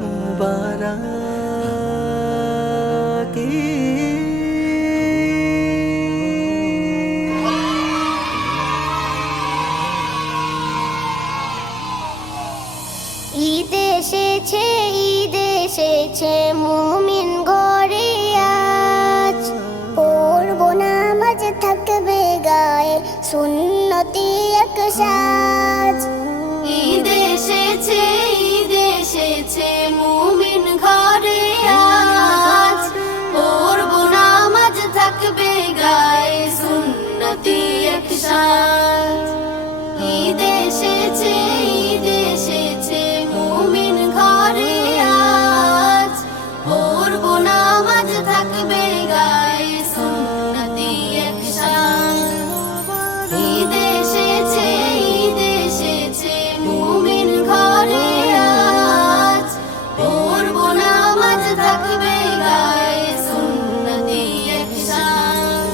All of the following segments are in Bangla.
মুবারক ঈদ এসেছে, ঈদ এসেছে মুমিন ঘরে আজ। পড়ব নামাজ থাকবে গায়ে সুন্নতি এক সাজ। ঈদ এসেছে, ঈদ এসেছে মুমিন ঘরে আজ। পড়ব নামাজ থাকবে গায়ে সুন্নতি এক সাজ। ঈদ এসেছে, ঈদ এসেছে মুমিন ঘরে আজ। পড়ব নামাজ থাকবে গায়ে সুন্নতি এক সাজ। ঈদ এসেছে, ঈদ এসেছে মুমিন ঘরে আজ। পড়ব নামাজ থাকবে গায়ে সুন্নতি এক সাজ।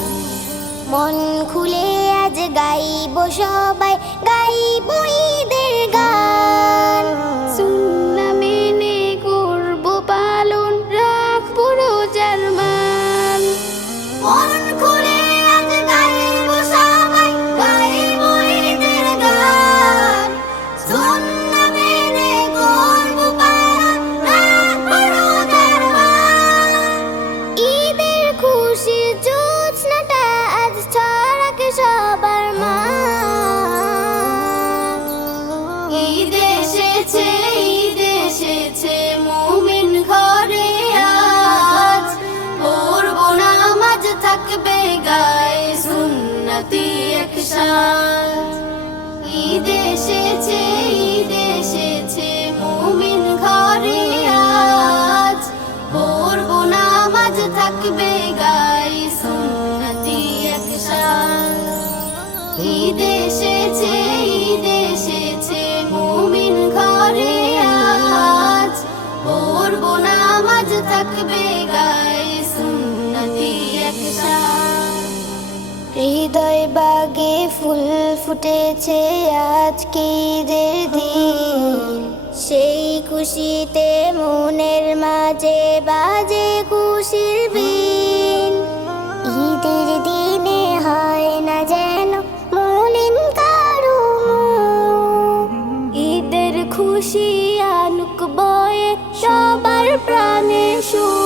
মন খুলে আজ গাইব সবাই, গাইব ঈদের গান। সুন্নাহ মেনে করব পালন, রাখবো রোজার মান। মন খুলে আজ গাইব সবাই, গাইব ঈদের গান। সুন্নাহ মেনে করব পালন, রাখবো রোজার মান। ঈদের খুশি জোছনাটা আজ ছড়াক সবার মান। ঈদ এসেছে, ঈদ এসেছে মুমিন ঘরে আজ। পড়ব নামাজ থাকবে গায়ে সুন্নতি এক সাজ। ঈদ এসেছে, ঈদ এসেছে মুমিন ঘরে আজ। পড়ব নামাজ থাকবে গায়ে সুন্নতি এক সাজ। ঈদ এসেছে, ঈদ এসেছে মুমিন ঘরে আজ। পড়ব নামাজ থাকবে গায়ে সুন্নতি এক সাজ। হৃদয় বাগে ফুল ফুটেছে আজকে ঈদের দিন। সেই খুশিতে মনের মাঝে বাজে খুশির বিন। ঈদের দিনে হয় না যেন মলিন কারো মুখ। ঈদের খুশি আনুক বয়ে সবার প্রাণে সুখ।